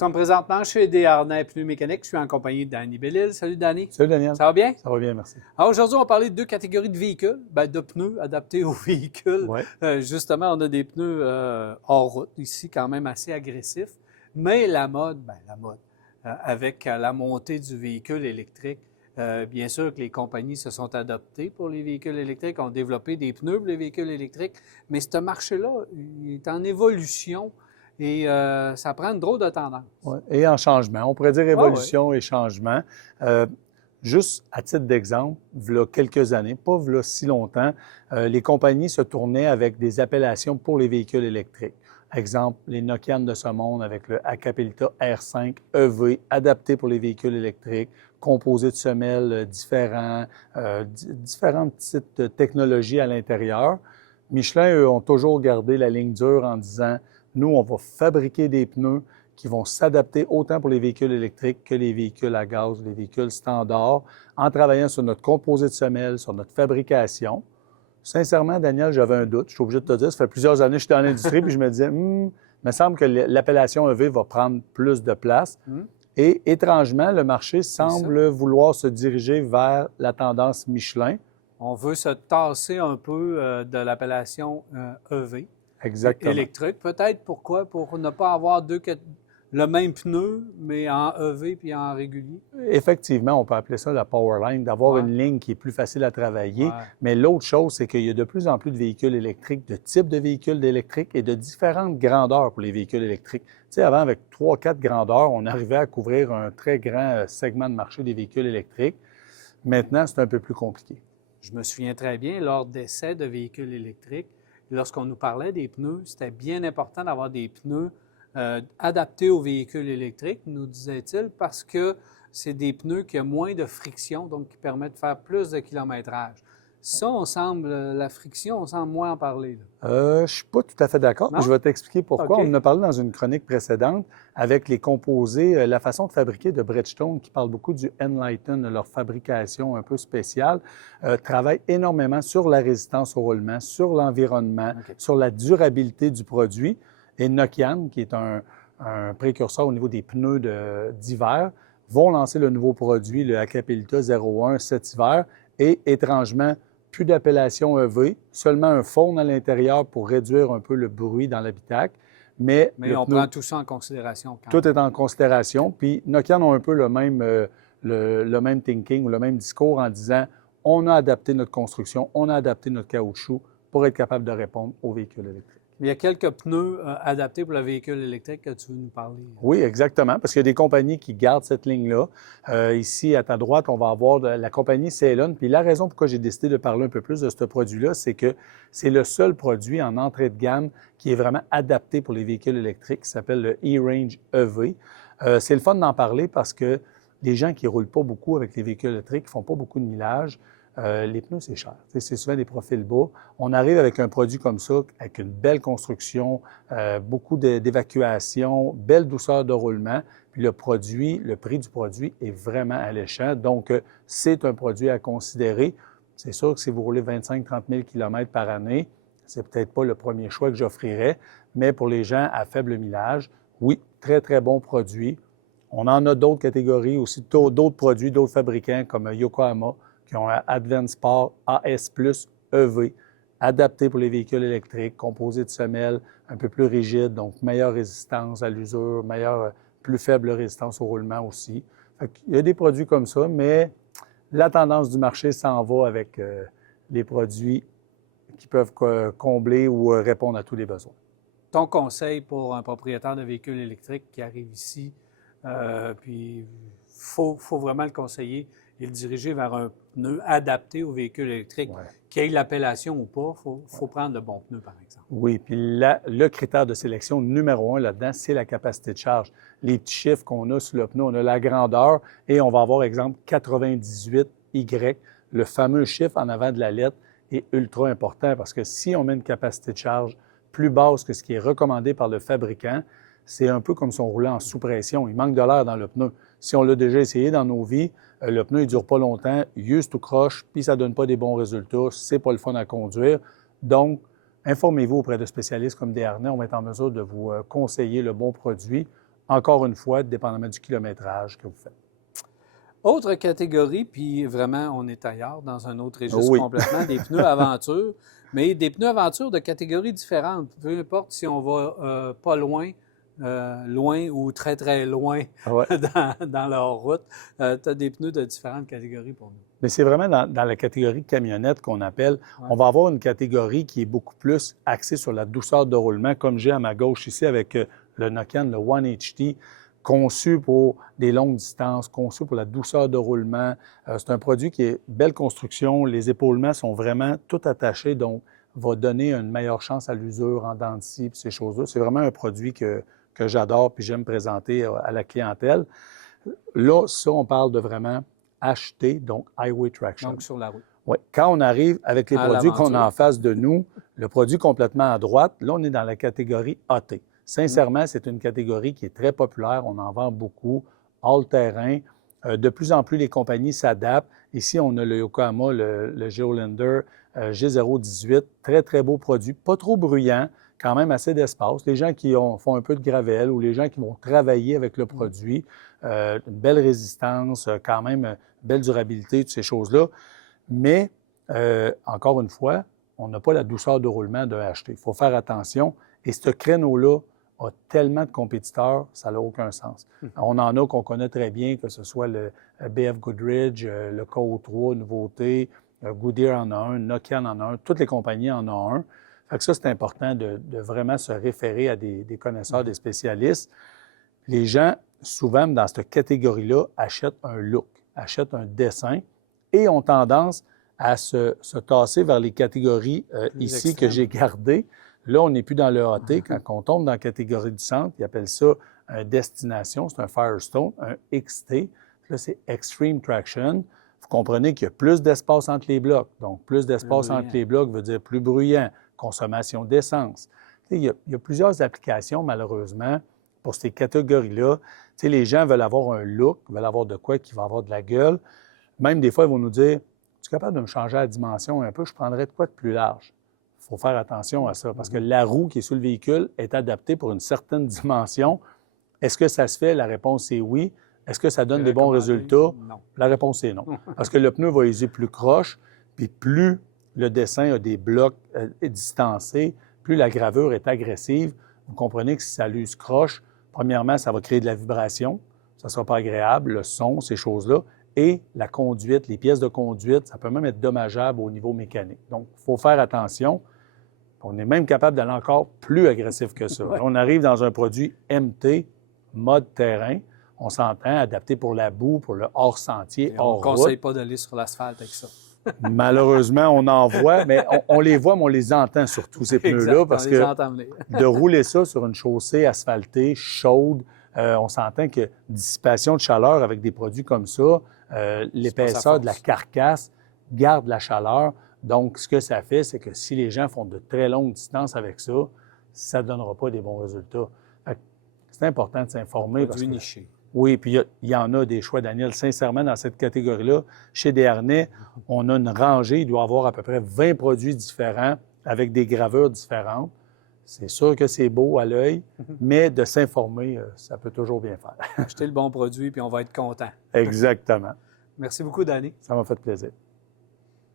sommes présentement chez Desharnais Pneus Mécaniques. Je suis en compagnie de Danny Bellil. Salut, Danny. Salut, Daniel. Ça va bien? Ça va bien, merci. Alors, aujourd'hui, on va parler de deux catégories de véhicules, de pneus adaptés aux véhicules. Ouais. Justement, on a des pneus hors route, ici, quand même assez agressifs. Mais la mode, avec la montée du véhicule électrique, bien sûr que les compagnies se sont adaptées pour les véhicules électriques, ont développé des pneus pour les véhicules électriques. Mais ce marché-là, il est en évolution. Et ça prend une drôle de tendance. Ouais. Et en changement. On pourrait dire évolution et changement. Juste à titre d'exemple, v'là quelques années, pas v'là si longtemps, les compagnies se tournaient avec des appellations pour les véhicules électriques. Exemple, les Nokian de ce monde avec le Hakkapeliitta R5 EV, adapté pour les véhicules électriques, composé de semelles différents, différentes petites technologies à l'intérieur. Michelin, eux, ont toujours gardé la ligne dure en disant « Nous, on va fabriquer des pneus qui vont s'adapter autant pour les véhicules électriques que les véhicules à gaz, les véhicules standards, en travaillant sur notre composé de semelles, sur notre fabrication. » Sincèrement, Daniel, j'avais un doute. Je suis obligé de te dire, ça fait plusieurs années que je suis dans l'industrie, puis je me disais, il me semble que l'appellation EV va prendre plus de place. Et étrangement, le marché semble vouloir se diriger vers la tendance Michelin. On veut se tasser un peu de l'appellation EV. Exactement. Électrique. Peut-être pourquoi? Pour ne pas avoir le même pneu, mais en EV puis en régulier. Effectivement, on peut appeler ça la Powerline, d'avoir une ligne qui est plus facile à travailler. Ouais. Mais l'autre chose, c'est qu'il y a de plus en plus de véhicules électriques, de types de véhicules électriques et de différentes grandeurs pour les véhicules électriques. Tu sais, avant, avec 3-4 grandeurs, on arrivait à couvrir un très grand segment de marché des véhicules électriques. Maintenant, c'est un peu plus compliqué. Je me souviens très bien, lors d'essais de véhicules électriques, lorsqu'on nous parlait des pneus, c'était bien important d'avoir des pneus adaptés aux véhicules électriques, nous disait-il, parce que c'est des pneus qui ont moins de friction, donc qui permettent de faire plus de kilométrage. Ça, la friction, on semble moins en parler. Je ne suis pas tout à fait d'accord, mais je vais t'expliquer pourquoi. Okay. On en a parlé dans une chronique précédente avec les composés, la façon de fabriquer de Bridgestone, qui parle beaucoup du Enlighten, leur fabrication un peu spéciale, travaille énormément sur la résistance au roulement, sur l'environnement, sur la durabilité du produit. Et Nokian, qui est un précurseur au niveau des pneus d'hiver, vont lancer le nouveau produit, le Hakkapeliitta 01, cet hiver, et étrangement, plus d'appellation EV, seulement un faune à l'intérieur pour réduire un peu le bruit dans l'habitacle. Mais on prend tout ça en considération. Tout est en considération. Puis Nokian ont un peu le même thinking ou le même discours en disant on a adapté notre construction, on a adapté notre caoutchouc pour être capable de répondre aux véhicules électriques. Mais il y a quelques pneus adaptés pour le véhicule électrique que tu veux nous parler. Oui, exactement, parce qu'il y a des compagnies qui gardent cette ligne-là. Ici, à ta droite, on va avoir la compagnie Ceylon. Puis la raison pourquoi j'ai décidé de parler un peu plus de ce produit-là, c'est que c'est le seul produit en entrée de gamme qui est vraiment adapté pour les véhicules électriques, qui s'appelle le E-Range EV. C'est le fun d'en parler parce que les gens qui ne roulent pas beaucoup avec les véhicules électriques, qui ne font pas beaucoup de millage, les pneus, c'est cher. C'est souvent des profils bas. On arrive avec un produit comme ça, avec une belle construction, beaucoup d'évacuation, belle douceur de roulement. Puis le prix du produit est vraiment alléchant. Donc, c'est un produit à considérer. C'est sûr que si vous roulez 25-30 000 km par année, c'est peut-être pas le premier choix que j'offrirais. Mais pour les gens à faible millage, oui, très, très bon produit. On en a d'autres catégories aussi, d'autres produits, d'autres fabricants comme Yokohama, qui ont un Advance Sport AS+ EV, adapté pour les véhicules électriques, composé de semelles un peu plus rigides, donc meilleure résistance à l'usure, plus faible résistance au roulement aussi. Il y a des produits comme ça, mais la tendance du marché s'en va avec les produits qui peuvent combler ou répondre à tous les besoins. Ton conseil pour un propriétaire de véhicule électrique qui arrive ici, puis il faut vraiment le conseiller et le diriger vers un pneu adapté au véhicule électrique, qu'il y ait l'appellation ou pas, il faut prendre le bon pneu, par exemple. Oui, puis le critère de sélection numéro 1 là-dedans, c'est la capacité de charge. Les petits chiffres qu'on a sur le pneu, on a la grandeur et on va avoir, exemple, 98Y. Le fameux chiffre en avant de la lettre est ultra important parce que si on met une capacité de charge plus basse que ce qui est recommandé par le fabricant, c'est un peu comme si on roulait en sous-pression. Il manque de l'air dans le pneu. Si on l'a déjà essayé dans nos vies, le pneu ne dure pas longtemps, il use tout croche, puis ça ne donne pas des bons résultats, c'est pas le fun à conduire. Donc, informez-vous auprès de spécialistes comme Desharnais, on va être en mesure de vous conseiller le bon produit encore une fois, dépendamment du kilométrage que vous faites. Autre catégorie, puis vraiment, on est ailleurs, dans un autre registre Oui. complètement, des pneus aventure, mais des pneus aventure de catégories différentes. Peu importe si on va pas loin, loin ou très, très loin Ouais. dans leur route, tu as des pneus de différentes catégories pour nous. Mais c'est vraiment dans la catégorie camionnette qu'on appelle. Ouais. On va avoir une catégorie qui est beaucoup plus axée sur la douceur de roulement, comme j'ai à ma gauche ici avec le Nokian, le One HT, conçu pour des longues distances, conçu pour la douceur de roulement. C'est un produit qui est belle construction. Les épaulements sont vraiment tout attachés, donc va donner une meilleure chance à l'usure en dents de scie, puis ces choses-là. C'est vraiment un produit que j'adore puis j'aime présenter à la clientèle. Là, ça, on parle de vraiment HT, donc Highway Traction. Donc, sur la route. Oui. Quand on arrive avec les À produits qu'on a l'aventure. en face de nous, le produit complètement à droite, là, on est dans la catégorie AT. Sincèrement, c'est une catégorie qui est très populaire. On en vend beaucoup, all-terrain. De plus en plus, les compagnies s'adaptent. Ici, on a le Yokohama, le Geolander G018. Très, très beau produit. Pas trop bruyant, quand même assez d'espace. Les gens qui font un peu de gravel ou les gens qui vont travailler avec le produit, une belle résistance, quand même belle durabilité, toutes ces choses-là. Mais, encore une fois, on n'a pas la douceur de roulement d'un HT. Il faut faire attention. Et ce créneau-là a tellement de compétiteurs, ça n'a aucun sens. On en a qu'on connaît très bien, que ce soit le BF Goodrich, le KO3, nouveauté, Goodyear en a un, Nokian en a un, toutes les compagnies en ont un. Fait que ça, c'est important de vraiment se référer à des connaisseurs, des spécialistes. Les gens, souvent, dans cette catégorie-là, achètent un look, achètent un dessin et ont tendance à se tasser vers les catégories ici que j'ai gardées. Là, on n'est plus dans le AT. Quand on tombe dans la catégorie du centre, ils appellent ça un destination, c'est un Firestone, un XT. Là, c'est Extreme Traction. Vous comprenez qu'il y a plus d'espace entre les blocs. Donc, plus d'espace entre les blocs veut dire plus bruyant, consommation d'essence. Il y a plusieurs applications, malheureusement, pour ces catégories-là. Les gens veulent avoir un look, veulent avoir de quoi qui va avoir de la gueule. Même des fois, ils vont nous dire, tu es capable de me changer la dimension un peu, je prendrais de quoi de plus large. Il faut faire attention à ça, parce que la roue qui est sur le véhicule est adaptée pour une certaine dimension. Est-ce que ça se fait? La réponse est oui. Est-ce que ça donne des bons résultats? Non. La réponse est non. Parce que le pneu va user plus croche, puis plus le dessin a des blocs distancés, plus la gravure est agressive. Vous comprenez que si ça l'use croche, premièrement, ça va créer de la vibration. Ça ne sera pas agréable, le son, ces choses-là. Et la conduite, les pièces de conduite, ça peut même être dommageable au niveau mécanique. Donc, il faut faire attention. On est même capable d'aller encore plus agressif que ça. On arrive dans un produit MT, mode terrain. On s'entend, adapté pour la boue, pour le hors-sentier, hors-route. On ne conseille pas d'aller sur l'asphalte avec ça. Malheureusement, on en voit, mais on les voit, mais on les entend surtout, ces pneus-là, parce que de rouler ça sur une chaussée asphaltée, chaude, on s'entend que dissipation de chaleur avec des produits comme ça, l'épaisseur de la carcasse garde la chaleur. Donc, ce que ça fait, c'est que si les gens font de très longues distances avec ça, ça ne donnera pas des bons résultats. C'est important de s'informer. Produit niché. Oui, puis il y en a des choix, Daniel. Sincèrement, dans cette catégorie-là, chez Desharnais, on a une rangée. Il doit y avoir à peu près 20 produits différents avec des gravures différentes. C'est sûr que c'est beau à l'œil, mais de s'informer, ça peut toujours bien faire. Acheter le bon produit, puis on va être content. Exactement. Merci beaucoup, Danny. Ça m'a fait plaisir.